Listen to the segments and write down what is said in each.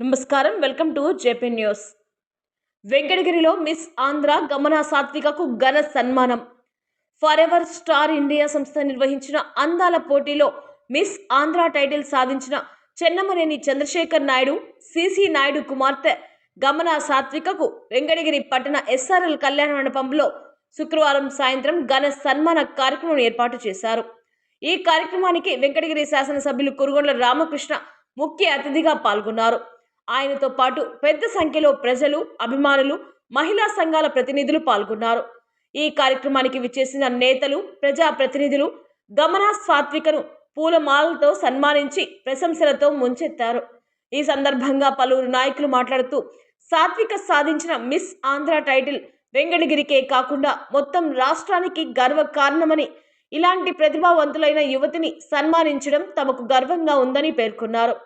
నమస్కారం. Welcome to JP news. వెంకటగిరిలో miss Andhra Gamana సాత్వికకు ఘన సన్మానం. ఫర్ ఎవర్ స్టార్ ఇండియా సంస్థ నిర్వహించిన అందాల పోటీలో మిస్ ఆంధ్ర టైటిల్ సాధించిన చెన్నమనేని చంద్రశేఖర్ నాయుడు, సిసి నాయుడు కుమార్తె గమన సాత్వికకు వెంకటగిరి పట్టణ ఎస్ఆర్ఎల్ కళ్యాణ మండపంలో శుక్రవారం సాయంత్రం ఘన సన్మాన కార్యక్రమం ఏర్పాటు చేశారు. ఈ కార్యక్రమానికి వెంకటగిరి శాసనసభ్యులు కురుగొండ్ల రామకృష్ణ ముఖ్య అతిథిగా పాల్గొన్నారు. ఆయనతో పాటు పెద్ద సంఖ్యలో ప్రజలు, అభిమానులు, మహిళా సంఘాల ప్రతినిధులు పాల్గొన్నారు. ఈ కార్యక్రమానికి విచ్చేసిన నేతలు, ప్రజా ప్రతినిధులు గమన సాత్వికను పూలమాలతో సన్మానించి ప్రశంసలతో ముంచెత్తారు. ఈ సందర్భంగా పలువురు నాయకులు మాట్లాడుతూ సాత్విక సాధించిన మిస్ ఆంధ్ర టైటిల్ వెంకటగిరికే కాకుండా మొత్తం రాష్ట్రానికి గర్వ కారణమని, ఇలాంటి ప్రతిభావంతులైన యువతిని సన్మానించడం తమకు గర్వంగా ఉందని పేర్కొన్నారు.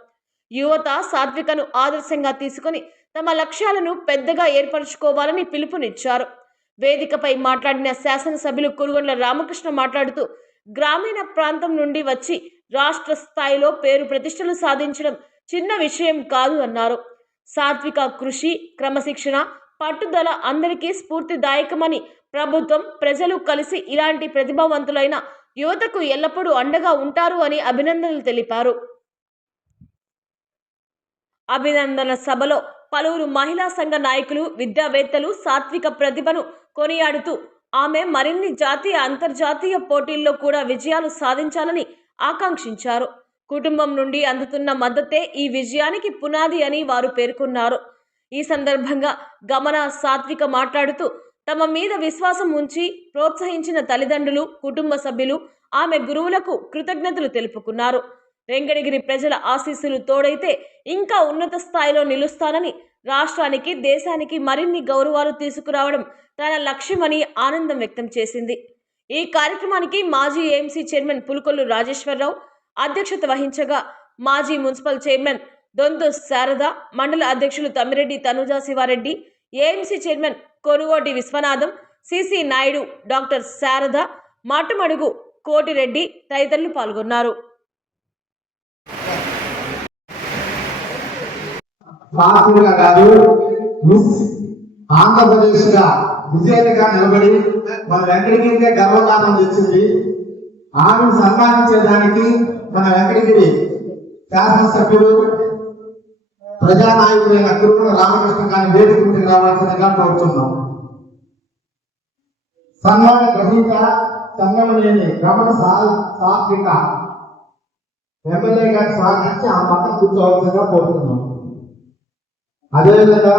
యువత సాత్వికను ఆదర్శంగా తీసుకుని తమ లక్ష్యాలను పెద్దగా ఏర్పరచుకోవాలని పిలుపునిచ్చారు. వేదికపై మాట్లాడిన శాసనసభ్యులు కురుగొండ్ల రామకృష్ణ మాట్లాడుతూ గ్రామీణ ప్రాంతం నుండి వచ్చి రాష్ట్ర స్థాయిలో పేరు ప్రతిష్టలు సాధించడం చిన్న విషయం కాదు అన్నారు. సాత్విక కృషి, క్రమశిక్షణ, పట్టుదల అందరికీ స్ఫూర్తిదాయకమని, ప్రభుత్వం, ప్రజలు కలిసి ఇలాంటి ప్రతిభావంతులైన యువతకు ఎల్లప్పుడూ అండగా ఉంటారు అని అభినందనలు తెలిపారు. అభినందన సభలో పలువురు మహిళా సంఘ నాయకులు, విద్యావేత్తలు సాత్విక ప్రతిభను కొనియాడుతూ ఆమె మరిన్ని జాతీయ, అంతర్జాతీయ పోటీల్లో కూడా విజయాలు సాధించాలని ఆకాంక్షించారు. కుటుంబం నుండి అందుతున్న మద్దతే ఈ విజయానికి పునాది అని వారు పేర్కొన్నారు. ఈ సందర్భంగా గమన సాత్విక మాట్లాడుతూ తమ మీద విశ్వాసం ఉంచి ప్రోత్సహించిన తల్లిదండ్రులు, కుటుంబ సభ్యులు, ఆమె గురువులకు కృతజ్ఞతలు తెలుపుకున్నారు. వెంకటగిరి ప్రజల ఆశీస్సులు తోడైతే ఇంకా ఉన్నత స్థాయిలో నిలుస్తానని, రాష్ట్రానికి, దేశానికి మరిన్ని గౌరవాలు తీసుకురావడం తన లక్ష్యమని ఆనందం వ్యక్తం చేసింది. ఈ కార్యక్రమానికి మాజీ ఏఎంసీ చైర్మన్ పులుకొల్లు రాజేశ్వరరావు అధ్యక్షత వహించగా, మాజీ మున్సిపల్ చైర్మన్ దొంతు శారద, మండల అధ్యక్షులు Tammireddy Tanuja Sivareddy, AMC chairman Konugoti Viswanatham, CC Naidu, doctor Sharada, Matumadugu Kotireddy తదితరులు పాల్గొన్నారు. రాష్ట్రంగా కాదు, మిస్ ఆంధ్రప్రదేశ్ గా విజేతగా నిలబడి మన వెంకటగిరికే గర్వకారణం తెచ్చింది. ఆమెను సన్మానించేదానికి మన వెంకటగిరి శాసనసభ్యులు, ప్రజానాయకులైన కురుగొండ్ల రామకృష్ణ గారిని వేదికకు రావాల్సిందిగా కోరుతున్నాం. సన్మాన గ్రహీత చెన్నమనేని గమన సాత్విక ఎమ్మెల్యే గారి స్వాగతించి ఆ పక్కన కూర్చోవలసిందిగా కోరుతున్నాం. అదేవిధంగా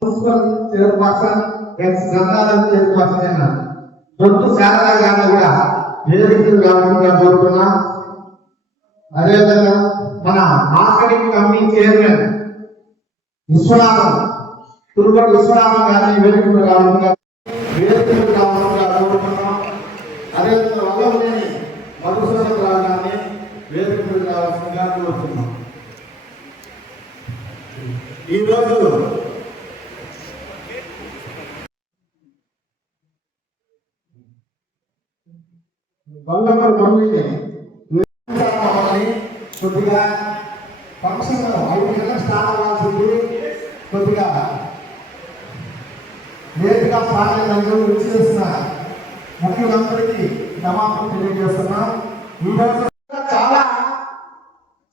municipal chairperson, ex Gangadhar chairperson Dontu Sharada గారిని కూడా వేదికకు రావాల్సిందిగా కోరుతున్నాం. అదేవిధంగా మన marketing committee chairman Viswanatham, Kurugondla Viswanatham గారిని వేదికకు రావాల్సిందిగా కోరుతున్నాం. అదేవిధంగా వల్లభనేని మధుసూదనరావు గారిని వేదికకు రావాల్సిందిగా కోరుతున్నాం. ఈరోజు కొద్దిగా ఫంక్షన్ 5 గంటలకు స్టార్ట్ అవ్వాల్సింది, కొద్దిగా లేటుగా స్టార్ట్ చేసిన ముఖ్యులందరికీ క్షమాపణ తెలియజేస్తున్నాం. ఈరోజు చాలా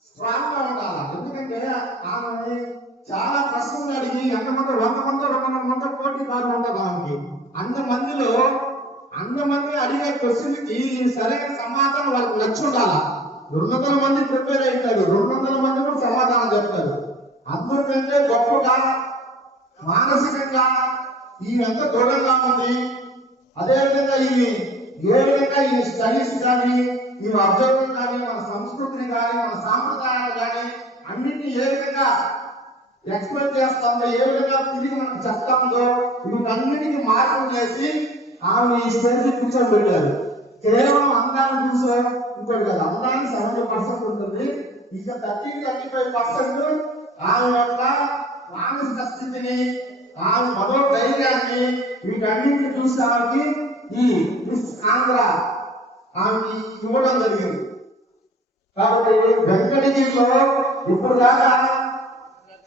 స్ట్రాంగ్ గా ఉండాలి. ఎందుకంటే ఆమె చాలా ప్రశ్నలు అడిగి ఎంతమంది 100 మంది 200 మంది పోటీదారులు ఉంటారు. ఆమెకి అంతమంది అడిగే క్వశ్చన్ కి సరైన సమాధానం వాళ్ళకి నచ్చి ఉండాలి. 200 మంది ప్రిపేర్ అవుతారు, 200 మంది కూడా సమాధానం చెప్తారు. అందరికంటే గొప్పగా మానసికంగా ఈ ఎంత దృఢంగా ఉంది. అదేవిధంగా ఏ విధంగా ఈ స్టడీస్ కానీ, ఈ అబ్జర్వర్ కానీ, మన సంస్కృతిని కానీ, మన సాంప్రదాయాలు కానీ అన్నింటినీ ఏ విధంగా ఎక్స్ప్లెయిన్ చేస్తామో, ఏ విధంగా తిరిగి మనకు చెప్తామో వీటన్నిటికీ మార్పులు చేసి ఆమె ఈ స్టేజ్ కూర్చోబెట్టారు. కేవలం అందాన్ని చూసే ఇంకోటి కాదు, అందాన్ని 70% ఉంటుంది. ఇక 30-35% ఆమె యొక్క మానసిక స్థితిని, ఆమె మనోధైర్యాన్ని వీటన్నింటిని చూసి ఆమెకి ఈ మిస్ ఆంధ్ర ఆమెకి ఇవ్వడం జరిగింది. కాబట్టి వెంకటగిరిలో ఇప్పుడు దాకా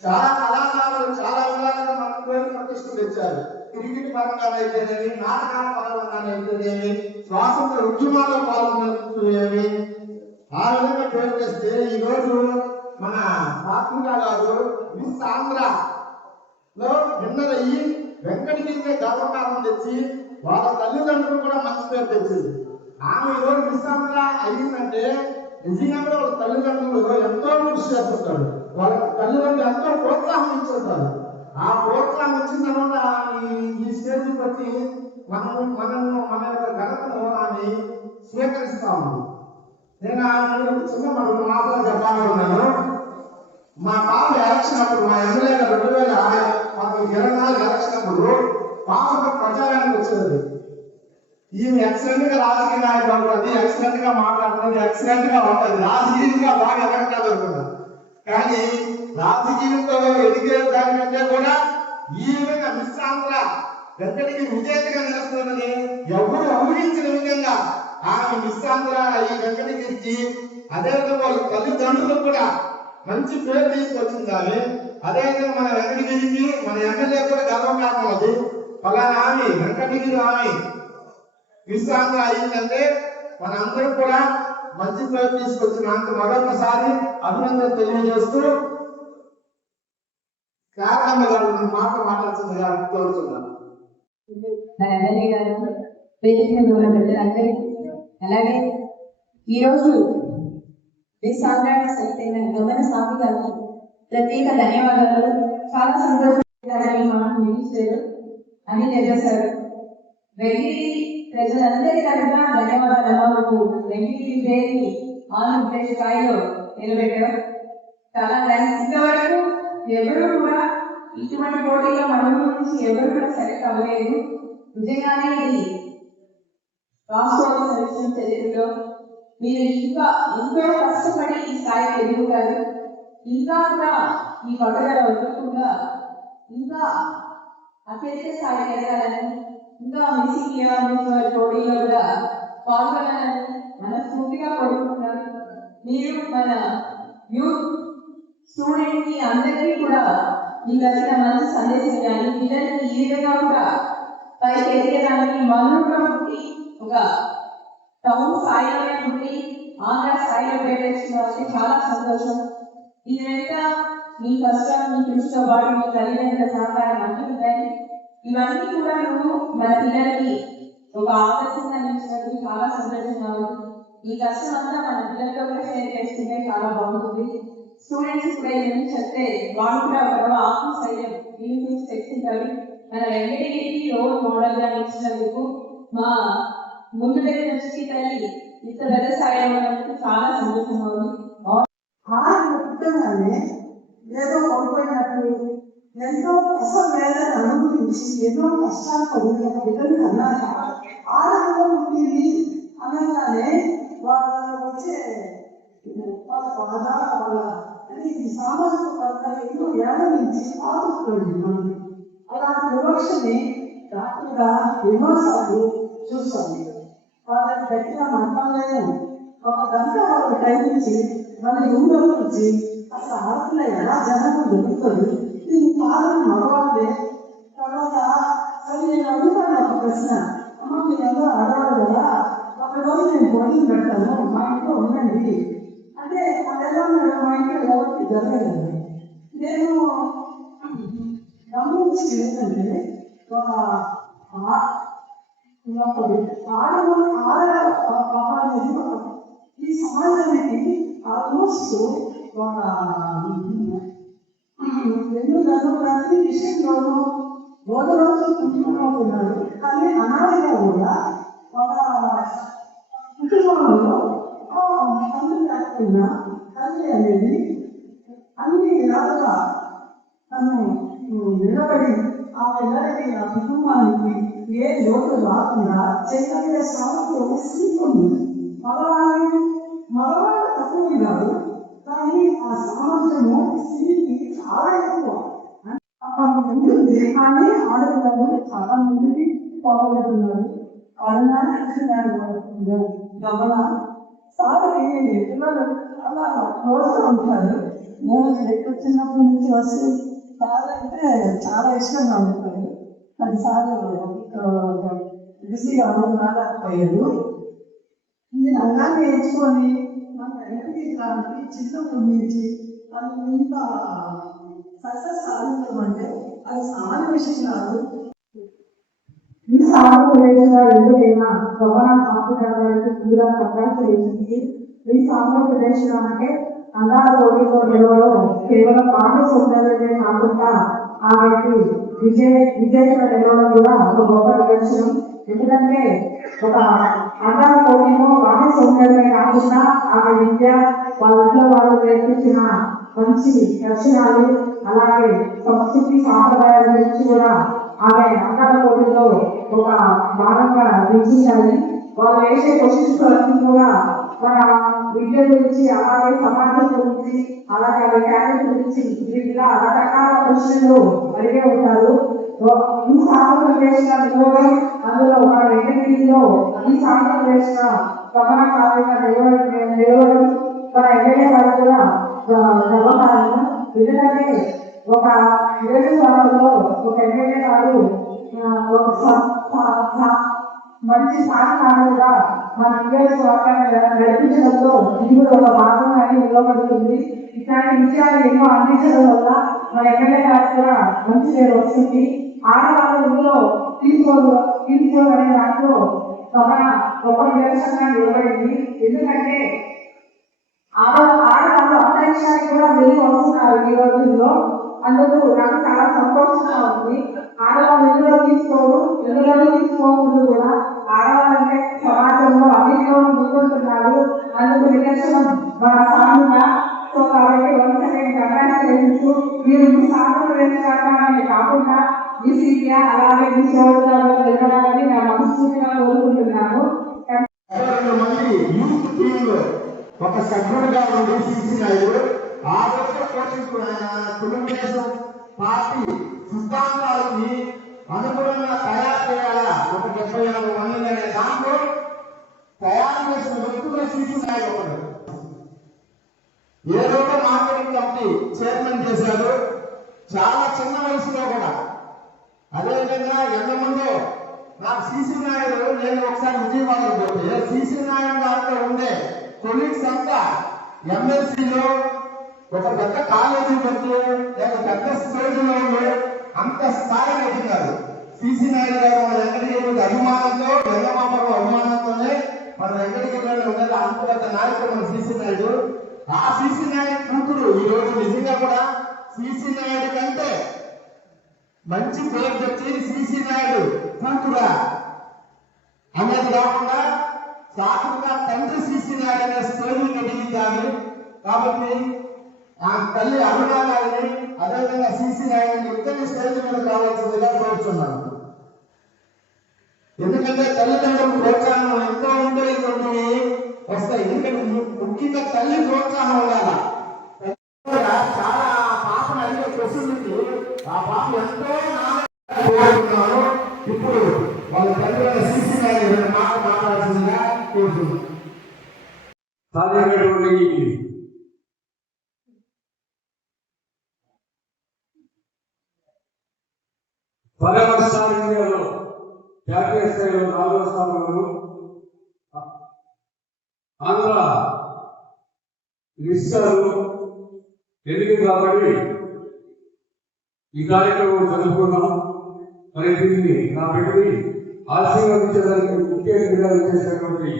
చాలా కళాకారులు చాలా విధాలుగా మనకు పేరు ప్రతిష్టలు తెచ్చారు. క్రికెట్ పరంగా అయితేనేమి, నాటకాల పరంగా అయితేనేమి, స్వాతంత్ర ఉద్యమాల్లో పాల్గొనేవి ఆ విధంగా పేరు తెస్తే ఈ రోజు మన సాత్విక గారు మిస్ ఆంధ్రలో విన్నర్ అయ్యి వెంకటగిరికి గర్వకారణం తెచ్చి వాళ్ళ తల్లిదండ్రులు కూడా మంచి పేరు తెచ్చింది. ఆమె ఈ రోజు మిస్ ఆంధ్ర అయ్యిందంటే నిజంగా కూడా వాళ్ళ తల్లిదండ్రులు ఎంతో కృషి చేస్తుంటారు. వాళ్ళ తల్లిదండ్రులు ఎంతో ప్రోత్సాహం ఇస్తుంటారు. ఆ ప్రోత్సాహం ఇచ్చిన తర్వాత ఈ స్టేజ్ బట్టి మన యొక్క ఘనతను ఆమె స్వీకరిస్తా ఉంది. నేను ఆమె చిన్న మనం మాత్రం చెప్పాలనుకున్నాను. మా పాప ఎలక్షన్ అప్పుడు మా ఎమ్మెల్యేగా 2024 ఎలక్షన్ అప్పుడు పాపకు ప్రచారానికి వచ్చేది. ఈమె ఎక్సలెంట్ గా రాజకీయ నాయకులు ఉంటుంది, ఎక్సలెంట్ గా మాట్లాడుతుంది, ఎక్సలెంట్ గా ఉంటుంది, రాజకీయంగా బాగా ఎదగట్లేదు అనుకున్నా. కానీ రాజకీయంతో ఎదిగే దానికంటే కూడా ఈ విధంగా మిస్ ఆంధ్ర వెంకటగిరి విజేతగా నిలుస్తుందని ఎవరు ఊహించిన విధంగా ఆమె మిస్ ఆంధ్ర ఈ వెంకటగిరికి అదేవిధంగా వాళ్ళ తల్లిదండ్రులు కూడా మంచి పేరు తీసుకొచ్చింది ఆమె. అదేవిధంగా మన వెంకటగిరికి మన ఎమ్మెల్యే కూడా గర్వకారణం. అది ఫలానా ఆమె వెంకటగిరి ఆమె మిస్ ఆంధ్ర అయిందంటే మన అందరూ కూడా మంచి పేరు తీసుకొచ్చిన నాకు మరొకసారి అభినందన తెలియజేస్తూ శారదమ్మ గారు మాట మాట్లాడుతుంది కోరుతున్నాను. మన ఎమ్మెల్యే గారు, వేదిక మీద ఉన్న పెద్దలందరికీ, అలాగే ఈరోజు మిస్ ఆంధ్రాకి సెలెక్ట్ అయిన గమన స్వామి గారికి ప్రత్యేక ధన్యవాదాలు. చాలా సంతోషంగా మినిస్టర్ అని తెలియజేశారు. వెంకటగిరి ప్రజలందరి తరఫున ధన్యవాదాలు. వెంకటగిరి పేరుని ఆంధ్రప్రదేశ్ స్థాయిలో నిలబెట్టారు. చాలా థ్యాంక్స్. ఇంతవరకు ఎవరు కూడా ఇటువంటి పోటీలో మన నుంచి ఎవరు కూడా సెలెక్ట్ అవ్వలేదు. నిజంగానే ఇది రాష్ట్ర సెలక్షన్ చరిత్రలో మీరు ఇంకా ఎంతో కష్టపడి ఈ స్థాయికి ఎదుగుతారు. ఇంకా కూడా ఈ పట్టుదల వదలకుండా ఇంకా అత్యధిక స్థాయికి ఎదగాలని, ఇంకా మిస్ ఇండియా మిస్ వరల్డ్ పోటీలో కూడా పాల్గొనాలని మనస్ఫూర్తిగా కోరుకుంటున్నాను. మీరు మన యూత్ స్టూడెంట్ కి అందరికీ కూడా మీకు వచ్చిన మంచి సందేశం కానీ పిల్లలకి ఈ విధంగా కూడా పైకి ఎదిగడానికి మనలో పుట్టి ఒక టౌన్ స్థాయిలోనే పుట్టి ఆంధ్ర స్థాయిలో పేరు చాలా సంతోషం. ఇది వెనుక మీ కష్టం, మీ కృషితో పాటు మీ తల్లిదండ్రుల సహకారం అన్నీ ఉంటాయి. ఇవన్నీ కూడా నువ్వు మన పిల్లలకి ఒక ఆదర్శంగా నిలిచినట్టు చాలా సంతోషంగా ఉంది. ఈ కష్టం అంతా మన పిల్లలతో కూడా షేర్ చేసుకుంటే చాలా బాగుంటుంది. స్టూడెంట్స్ కూడా ఏమి చెప్తే వాళ్ళు కూడా ఒక ఆత్మస్థైర్యం దీని గురించి తెచ్చుకుంటారు. మన వెంకటగిరికి రోల్ మోడల్ గా నిలిచినందుకు మా ముందు దగ్గర వచ్చి తల్లి ఇంత పెద్ద స్థాయిలో చాలా సంతోషంగా ఉంది. పుట్టగానే ఏదో కోల్పోయినట్టు ఎంతో కష్టం వేదని అనుభవించి ఎన్నో కష్టాలు పడిన బిడ్డలు అన్నాక ఆనందం ఉంటుంది అనగానే వాళ్ళ వచ్చే వాళ్ళ బాధ వాళ్ళ సామాజిక పరంగా ఎన్నో ఏళ్ళ నుంచి ఆదుకోండి. అలాంటి విమర్శని డాక్టర్గా ఎన్నోసార్లు చూస్తాను. వాళ్ళకి గట్టిగా మాట్లాడలేము. ఒక గంట వాళ్ళు టైం ఇచ్చి మళ్ళీ ఊళ్ళో వచ్చి అసలు ఆడపిల్ల ఎలా జనం దొరుకుతుంది, దీని కారణం మగవాళ్ళే. తర్వాత సరే నేను అడుగుతాను ఒక ప్రశ్న, అమ్మ మీరు ఎవరో ఆడవాళ్ళు కదా, ఒక రోజు నేను భోజనం పెడతాను మా ఇంట్లో ఉండండి అంటే అదెలా ఉన్నాడు, మా ఇంట్లో ఎవరికి జరగలేదు. నేను గమనించి ఏంటంటే ఈ సమాజానికి ఆల్మోస్ట్ ఒక 2 ప్రతి విషయంలోనూ రోజు కుంటున్నారు. కానీ అనాదిగా కూడా ఒక కుటుంబంలో తల్లి లేకుండా తల్లి అనేది అన్ని విధాలుగా తను నిలబడి ఆ పిల్లలకి ఆ కుటుంబానికి ఏ లోటు రాకుండా చేయగలిగే సామర్థ్యం స్త్రీకుంది. మగవాళ్ళు తక్కువ కాదు, కానీ ఆ సామర్థ్యము స్త్రీకి చాలా ఎక్కువ ఉంటుంది. కానీ ఆడపిల్లలు చాలా మందికి పాల్గొంటున్నారు. వాళ్ళ గమన సార్కి పిల్లలు అలా రోజు ఉంటాడు. నేను ఎక్కువ చిన్నప్పటి నుంచి వస్తే సార్ అంటే చాలా ఇష్టంగా ఉంటాడు. అది సార్ బిజీగా రాలేకపోయాడు. నేను అన్నాన్ని నేర్చుకొని మన ఇంటికి రానికి చిన్నప్పటి నుంచి అది ఇంత సక్సెస్ సాధించడం అంటే అది సామాన్య విషయం కాదు. ఈ సాంప్రదాయంగా ఎదురైనా రవాణా సాంప్రదాయాలకు కూడా అవకాశం వేసింది. ఈ సాంప్రదాయం అంటే అందాల పోటీలో గెలవడం కేవలం పాట సౌందర్యమే కాకుండా ఆమెకి విజయంగా గెలవడం కూడా ఒక గొప్ప నిదర్శనం. ఎందుకంటే ఒక అందాల పోటీలో పాట సౌందర్యమే కాకుండా ఆమె విద్య వాళ్ళ ఇంట్లో వాళ్ళు నేర్పించిన మంచి లక్షణాలు అలాగే సంస్కృతి సాంప్రదాయాల గురించి కూడా ఆమె అందాల పోటీలో ఒక భాగంగా నిలిచిందని వాళ్ళు వేసే క్వశ్చన్స్ అన్ని కూడా మన విద్య గురించి అలాగే సమాజం గురించి అలాగే ఆమె టాలెంట్ గురించి ఇలా రకరకాల ప్రశ్నలు అడిగే ఉంటారు. ఈ సాంప్రదేశంగా నిలవడం అందులో మన వెంకటగిరిలో ఈ సాంప్రదేశంగా గమనకారంగా నిలవడం మన ఎమ్మెల్యే వారు కూడా గమనాలను. ఎందుకంటే ఒక నియోజకవర్గంలో ఒక ఎమ్మెల్యే గారు మంచి స్థానాలుగా మన నియోజకవర్గాన్ని నడిపించడంలో ఇది కూడా ఒక భాగంగా నిలబడుతుంది. ఇట్లాంటి విషయాలు ఎన్నో అందించడం వల్ల మన ఎమ్మెల్యే గారికి కూడా మంచి పేరు వస్తుంది. ఆడవాళ్ళు ఇందులో తీసుకోవాలనే దాంట్లో గొప్ప నిదర్శనంగా నిలబడింది. ఎందుకంటే ఆడవాళ్ళు అంతరిక్షానికి కూడా వెళ్ళి వస్తున్నారు ఈ రోజుల్లో. అందుకు నాకు చాలా సంతోషంగా ఉంది. ఆడవాళ్ళు ఎందులో తీసుకోకూడదు కూడా ఆడవాళ్ళంటే సమాజంలో అన్నింటిలో ముందుంటున్నారు. అందుకు నిదర్శనం మన సాధన. సో కాబట్టి కంగ్రాచులేషన్స్. మీరు మీ సాధన వేసుకోవడాన్ని కాకుండా మీ సీనియా అలాగే మీ సోదరులు వెళ్ళాలని నా మనస్ఫూర్తిగా కోరుకుంటున్నాను. ఒక సభ్యుడిగా ఉండి సీసీ నాయుడు ఆ రోజు తెలుగుదేశం పార్టీ సిద్ధాంతాలకి అనుగుణంగా తయారు చేయాలా ఒక 76 మంది అనే దాంట్లో తయారు చేసిన వ్యక్తులు సీసీ నాయుడు ఒకడు. ఏ రోజు మార్కెటింగ్ కమిటీ చైర్మన్ చేశారు చాలా చిన్న వయసులో కూడా. అదేవిధంగా ఎంతమందో నాకు సీసీ నాయుడు నేను ఒకసారి విజయవాడకు పోతే సీసీ నాయుడు గారితో ఉండే కొలీగ్స్ అంతా ఎమ్మెల్సీలో ఒక పెద్ద కాలేజీ పెట్టి లేక పెద్ద స్టేజ్లో ఉండే అంత స్థాయికి ఎదిగారు. సీసీ నాయుడు గారు మన వెంకటగిరి అభిమానంతో వెంగమాపరం అభిమానంతోనే మన వెంకటగిరిలో ఉండేది అంత పెద్ద నాయకుడు మన సీసీ నాయుడు. ఆ సీసీ నాయుడు కూతురు ఈ రోజు నిజంగా కూడా సీసీ నాయుడు కంటే మంచి పేరు తెచ్చి సీసీ నాయుడు కూతురా అనేది కాకుండా సాకుగా తండ్రి సీసీ నాయుడు అనే స్టోరీని ఎదిగిందాన్ని. కాబట్టి ఆ తల్లి అరుణ గారిని అదేవిధంగా సీసీ నాయుడిని ఇద్దరిని స్టేజ్ మీద కావాల్సిందిగా కోరుతున్నాను. ఎందుకంటే తల్లిదండ్రుల ప్రోత్సాహం ఎంతో ఉండే కొన్ని వస్తాయి. ఎందుకంటే ముఖ్యంగా తల్లి ప్రోత్సాహం ఉండాలి. చాలా పాపను అడిగే క్వశ్చన్కి ఆ పాప ఎంతో కోరుతున్నాను. ఇప్పుడు వాళ్ళ తల్లి సీసీ నాయుడు మాట్లాడాల్సిందిగా కోరుతున్నాను. పరమస్థానం ఇండియాలో జాతీయ స్థాయిలో 4వ స్థానంలో ఆంధ్ర నిశ్చయాలు ఎన్నిక కాబట్టి ఈ కార్యక్రమం జరుపుకున్నాం. మరి దీన్ని నా బిడ్డని ఆశీర్వదించడానికి ముఖ్య అతిథిగా చేసినటువంటి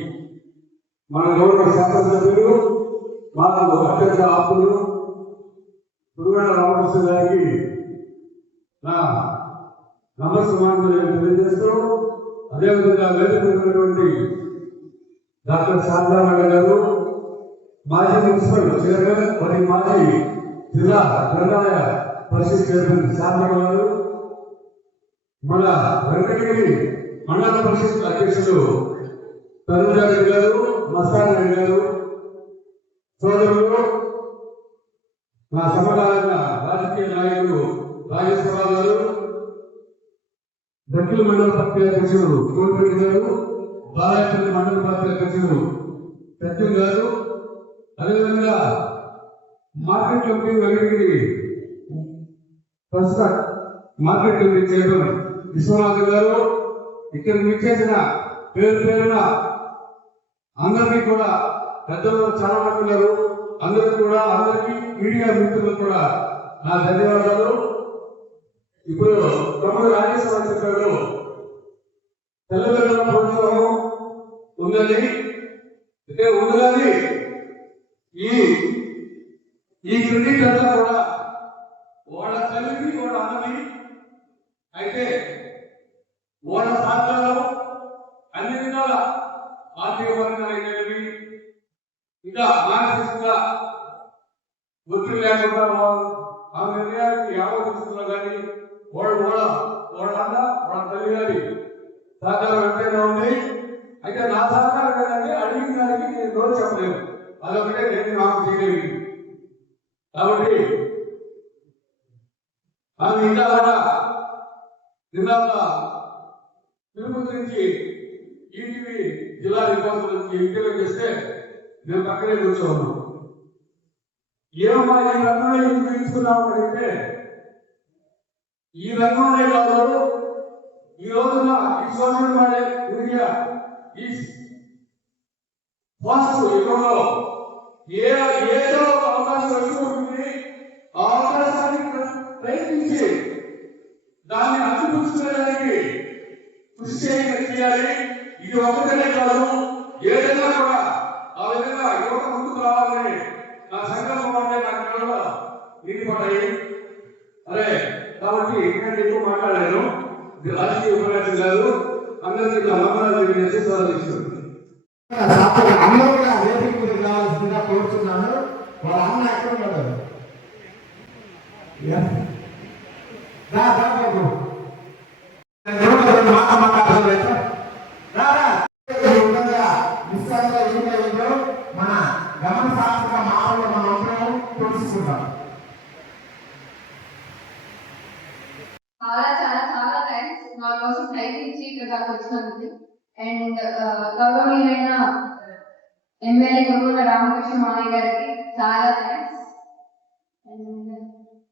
మన గౌరవ శాసనసభ్యులు మాకు అత్యంత ఆప్తులు పురుగడ రామకృష్ణ గారికి నా నమస్కారాలు తెలియజేస్తూ, అదేవిధంగా వేదికటువంటి డాక్టర్ శారదారావు గారు, మాజీ మున్సిపల్ చైర్మన్ మరియు మాజీ జిల్లా గ్రంథాలయ పరిషత్ చైర్మన్ శారదారావు గారు, మన వెంకటగిరి మండల పరిషత్ అధ్యక్షులు తనుజారెడ్డి గారు, మస్తాన్ రెడ్డి గారు, సోదరులు, నా సమకాలీన రాజకీయ నాయకులు రాజేశ్వరరావు గారు, దక్షిణ మండల పార్టీ అధ్యక్షుడు కోటిరెడ్డి గారు, బాలాపల్లి మండల పార్టీ అధ్యక్షుడు సత్యం గారు, అదేవిధంగా మార్కెట్ కమిటీ వెలిగింది ప్రస్తుత మార్కెట్ కమిటీ చైర్మన్ విశ్వనాథ్ గారు ఇక్కడికి విచ్చేసిన పేరున అందరికీ కూడా పెద్దలు చాలా మంది ఉన్నారు. అందరికీ మీడియా మిత్రులకు కూడా నా ధన్యవాదాలు. ఇప్పుడు తమ్ముడు రాజేశ్వర చెప్పారు తెల్లబెల్ల ప్రోత్సాహం ఉందని. అంటే ఉండదని ఈ క్రెడిట్ అంతా కూడా వాళ్ళ తల్లికి వాళ్ళ అన్నది. అయితే వాళ్ళ సాధ్యాలు అన్ని విధాల ఆర్థిక పరంగా అయినవి ఇంకా మానసికంగా ఒత్తిడి లేకుండా ఆ నిర్ణయానికి ఆలోచిస్తున్నా కానీ వాళ్ళ అన్న వాళ్ళ తల్లి గారి సహకారం ఎంతైనా ఉంది. అయితే నా సహకారం ఏంటంటే అడిగిన దానికి నేను రోజు చెప్పలేను, అదొకటే నేను నాకు చేయలేదు. కాబట్టి ఆమె ఇంకా కూడా నిన్న తిరుపతి నుంచి ఈటీవీ జిల్లా రిపోర్టర్ నుంచి ఇంటర్వ్యూ చేస్తే నేను పక్కనే కూర్చోను. ఏమమ్మా ఈ రంగంలో ఎందుకు తీసుకున్నావు అంటే, ఈ రంగంలో కాదు ఈ రోజున ఈ సోషల్ మీడియా ఈ ఫాస్ట్ యుగంలో ఏదో అవకాశం వచ్చి ఉంటుంది. ఆ అవకాశాన్ని ప్రయత్నించి దాన్ని అందిపుచ్చుకోవడానికి కృషి చేయాలి. ఇది ఒకటే కాదు, ఏదైనా కూడా ఆ విధంగా యువత ముందుకు రావాలని నా సంకల్పం అంటే నాకు కళలో నిండిపడ్డాయి. అదే కాబట్టి ఇక్కడ ఎక్కువ మాట్లాడాను. ఇది రాజకీయ ఉపన్యాసం కాదు. అందరికీ నమ్మకాలు తెలియజేసి సాధిస్తుంది. అందరూ కూడా వేదిక మీద రావాల్సిందిగా కోరుతున్నాను. వాళ్ళ అన్న ఎక్కడ ఉన్నాడు? మన గమన శాస్త్ర మాటలు మనం అందరం తెలుసుకుంటాం. చాలా థ్యాంక్స్ మా కోసం ప్రయత్నించి ఇక్కడ దాకా వచ్చినందుకు. అండ్ గౌరవనీయులైన ఎమ్మెల్యే గురువుల రామకృష్ణ మావయ్య గారికి చాలా థ్యాంక్స్. అండ్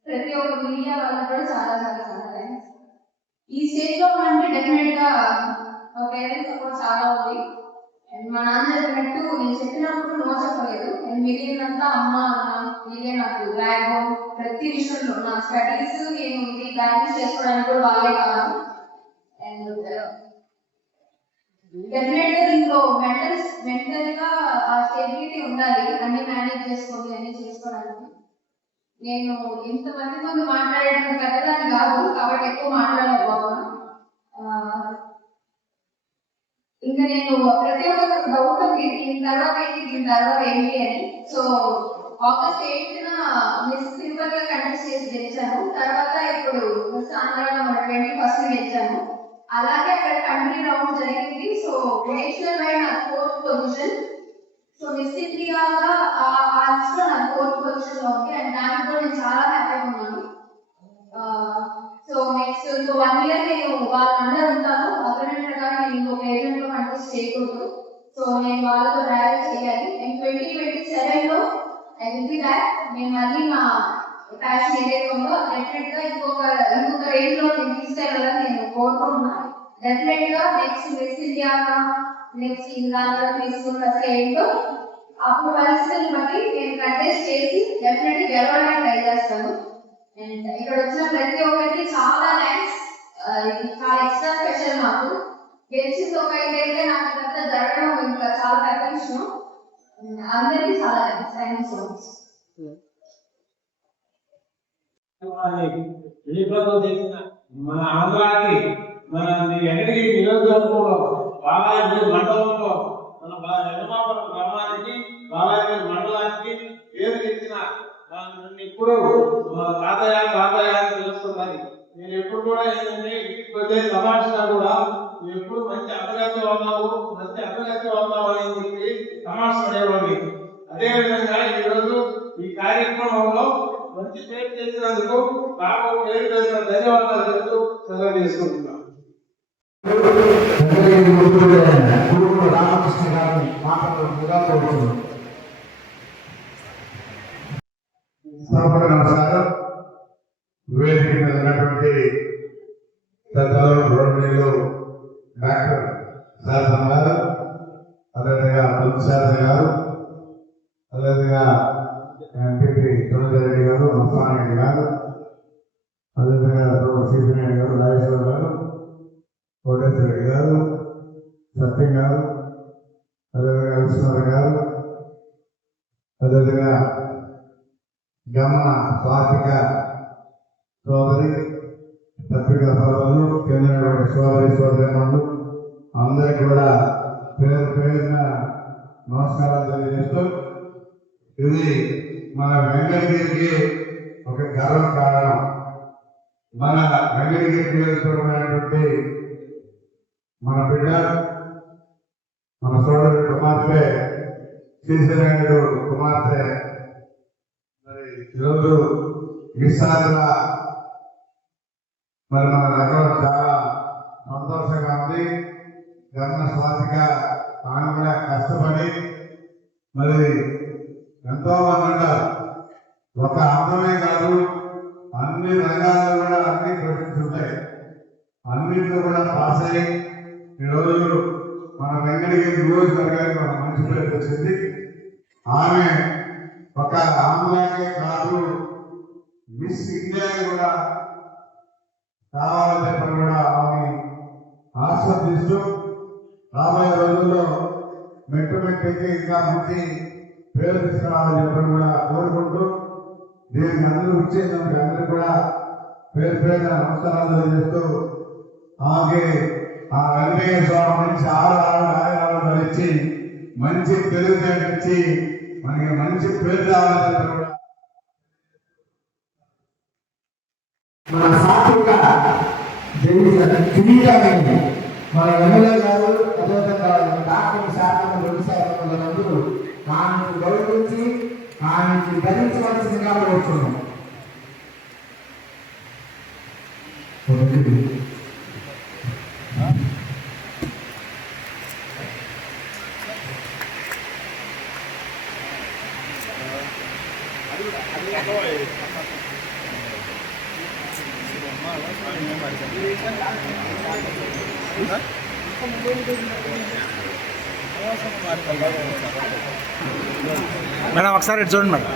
ప్రతి ఒక్క మీడియా వాళ్ళకి కూడా చాలా థ్యాంక్స్. ఈ స్టేజ్ లో అంటే డెఫినెట్ గా పేరెంట్స్ సపోర్ట్ చాలా ఉంది. అండ్ మా నాన్న చెప్పినట్టు నేను చెప్పినప్పుడు నో చెప్పలేదు. అండ్ మిగిలినంతా అమ్మ అన్న వీళ్ళే నాకు బ్యాక్ బోన్. ప్రతి విషయంలో నా స్టడీస్ నేను ఇది బ్యాలెన్స్ చేసుకోవడానికి కూడా వాళ్ళే కాదు. అండ్ డెఫినెట్ గా దీంట్లో మెంటల్ గా ఆ స్టెబిలిటీ ఉండాలి, అన్ని మేనేజ్ చేసుకోవాలి, అన్ని చేసుకోవడానికి. నేను ఇంతమంది ముందు మాట్లాడేటప్పుడు పెద్దదాన్ని కాదు కాబట్టి ఎక్కువ మాట్లాడలేకపోతున్నా. ఇంకా నేను ప్రతి ఒక్క డౌట్ దీని తర్వాత ఏంటి అని. సో August 8th మిస్ తిరుపతిగా కంటెస్ట్ చేసి గెలిచాను. తర్వాత ఇప్పుడు మిస్ ఆంధ్రాలో 21st గెలిచాను. అలాగే అక్కడ కంట్రీ రౌండ్ జరిగింది. సో నేషనల్ వైడ్ నా 4th పొజిషన్. సో మిస్ ఇండియాగా ఆ లిస్ట్ లో నా 4th పొజిషన్ లో ఉంది. అండ్ దానికి కూడా నేను చాలా హ్యాపీగా ఉన్నాను. సో నెక్స్ట్ ఇంకో 1 year నేను వాళ్ళందరూ ఉంటాను. అగ్రిమెంట్ ప్రకారం నేను ఇంకో ఏజెంట్ లో కంటెస్ట్ చేయకూడదు. సో నేను వాళ్ళతో ట్రావెల్ చేయాలి. అండ్ 2027 లో ఐ విల్ బి బ్యాక్. నేను మళ్ళీ నా ప్యాషన్ ఏదైతే ఉందో డెఫినెట్ గా ఇంకొక రేంజ్ లో నేను తీసుకెళ్ళాలని నేను కోరుకుంటున్నాను. డెఫినెట్ గా నెక్స్ట్ మిస్ ఇండియా నెక్స్ట్ ఇందాక తీసుకున్న స్టేట్ అప్పుడు పరిస్థితులను బట్టి నేను కంటెస్ట్ చేసి డెఫినెట్ గెలవడానికి ట్రై చేస్తాను. అండ్ ఇక్కడ వచ్చిన ప్రతి ఒక్కరికి చాలా థ్యాంక్స్. ఇది చాలా ఎక్స్ట్రా స్పెషల్ నాకు. గెలిచింది ఒక ఇదైతే నాకు ఇదంతా జరగడం ఇంకా చాలా పెద్ద విషయం. అందరికీ చాలా thanks. Thank you so much. మన ఆంధ్రాకి మన ఎక్కడికి నియోజకవర్గంలో బాలాజీ మండలంలో మన యజమాపురం గ్రామానికి బాలాజీ మండలానికి పేరు తెచ్చిన నన్ను ఎప్పుడు తాతయ్య అని పిలుస్తున్నది. నేను ఎప్పుడు కూడా ఏంటంటే ఇంటికి వచ్చే తమాషగా కూడా నువ్వు ఎప్పుడు మంచి అభ్యర్థి అవుతావు అని చెప్పి తమాష పడేవాడిని. అదేవిధంగా ఈరోజు ఈ కార్యక్రమంలో మంచి పేరు చేసినందుకు బాబు పేరు చేసిన ధన్యవాదాలు చెప్తూ సెలవు చేసుకుంటున్నాను. రామకృష్ణ గారిని మాట్లాడుతున్నా కోరుతున్నాను. తప్పకుండా నమస్కారం. వేదిక మీద ఉన్నటువంటి పెద్దలు రోడ్లు డాక్టర్ శాసన గారు, అదేవిధంగా శాసన గారు, అదేవిధంగా ఎంపీ తులసిరెడ్డి గారు, ముస్తారెడ్డి గారు, అదేవిధంగా సీపీరెడ్డి గారు, రాజేశ్వర గారు, కోటేశ్వర రెడ్డి గారు, సత్యం గారు, అదేవిధంగా విశ్వనాథ్ గారు, అదేవిధంగా గమన స్వాతిక సోదరి, పత్రిక సోదరులు, కేంద్ర సోదరులు అందరికీ కూడా పేరు పేరున నమస్కారాలు తెలియజేస్తూ, ఇది మన వెంకటగిరికి ఒక గర్వ కారణం. మన వెంకటగిరి నియోజకవర్గమైనటువంటి మన బిడ్డ, మన సోదరుడు కుమార్తె శ్రీశ్రీనాయుడు కుమార్తె మరి ఈరోజు విశాఖగా మరి మన దగ్గర చాలా సంతోషంగా ఉంది. గమన స్వాతిక ఆమె కూడా కష్టపడి మరి ఎంతో మంది ఉంటారు. ఒక అందమే కాదు, అన్ని రంగాల్లో కూడా అన్ని క్వశ్చన్స్ ఉంటాయి. అన్నింటిలో కూడా పాస్ అయ్యి ఈరోజు మన వెంకటగిరి నియోజకవర్గానికి ఒక మంచి పేరు వచ్చింది. ఆమె ఒక ఆంధ్రాకే కాదు, మిస్ ఇండియా కూడా కావాలని చెప్పని కూడా ఆమె ఆస్వాదిస్తూ రాబోయే రోజుల్లో మెట్టు మెట్టుకి ఇంకా మంచి పేరు తీసుకురావాలని చెప్పని కూడా కోరుకుంటూ, దీనికి అందరూ వచ్చేందుకు అందరూ కూడా పేరు పేరున నమస్కారాలు తెలియజేస్తూ, ఆమె ఆ వెంకటేశ్వర స్వామి నుంచి ఆరాధన ధరించి మంచి తెలివితేటచ్చి మనకి మంచి పేరు రావాలని చెప్పి కూడా మన సాత్విక కిరీటాన్ని మన ఎమ్మెల్యే గారు, అదేవిధంగా డాక్టర్ శాఖ 2 శాఖల మందులు ఆమెకు గౌరవించి ఆమెకి ధరించవలసిందిగా కోరుతున్నాం. మేడం ఒకసారి ఇటు చూడండి మేడం.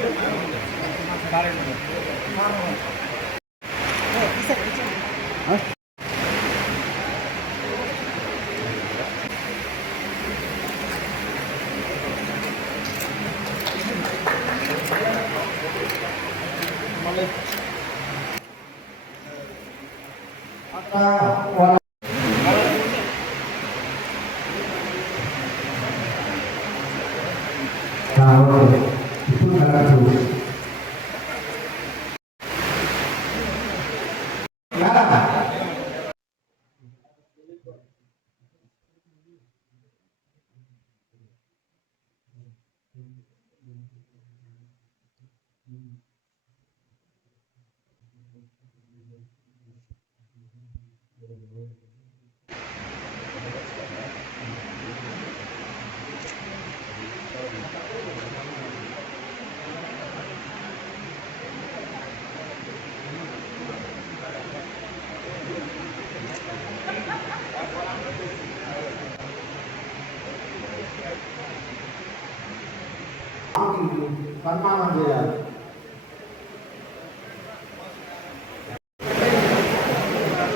సన్మానం చేయాలి.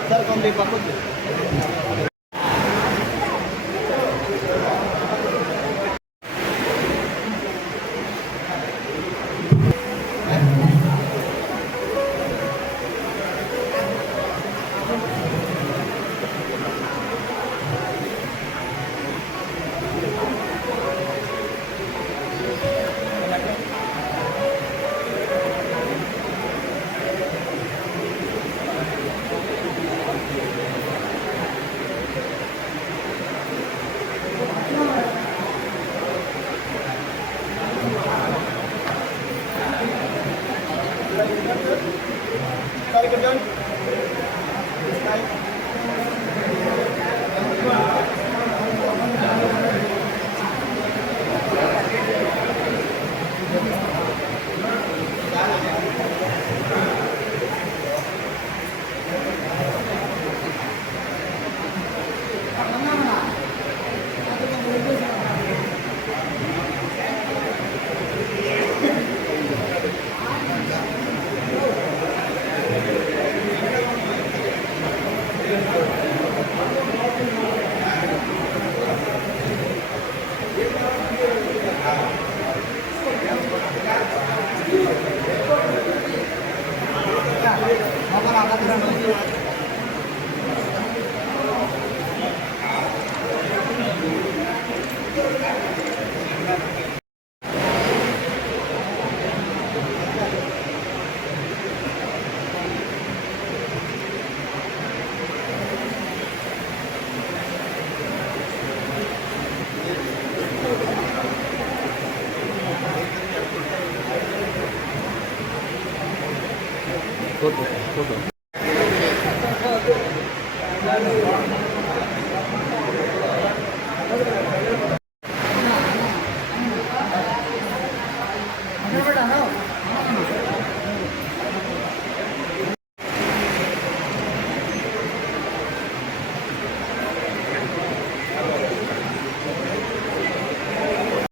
సార్ కొంత పక్కకు ఫోటో